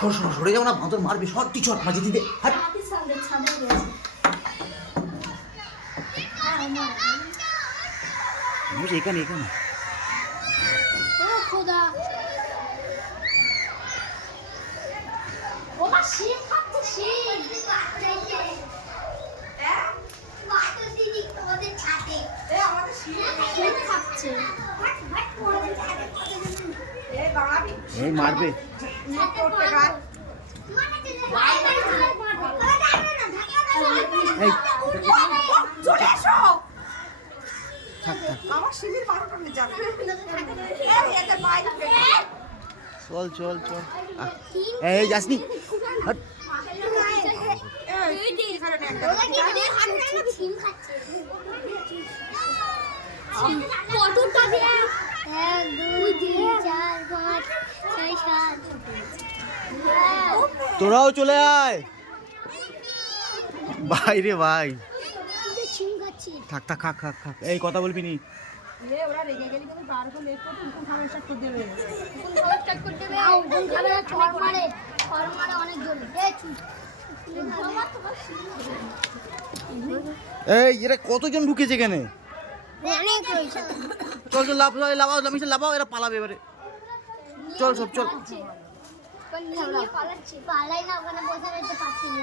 সরে যাও না, বাঁদর মারবে। সর তুই, চল মাঝে দিতে। হাট। এখানে এখানে এই মারবে। এই আমার শিবির 12টা হয়ে যাবে। এদের বাইরে চল চল চল। এই যাসনি। হাট। তোরাও চলে আয়। ভাই রে ভাই, থাক থাক, খাক খাক খাক। এই কথা বলবি নি। ওরা রেগে গেলে কিন্তু বারবার লেট করতে কোন খাবার স্টার্ট করে দেবে। এই এরা কতজন ঢুকেছে এখানে? চল চল, লাভ লাভাও, লামিসে লাভাও, এরা পালাবে এবারে। চল সব চল। পালাই না, ওখানে বসে রয়েছে পাচ্ছি না।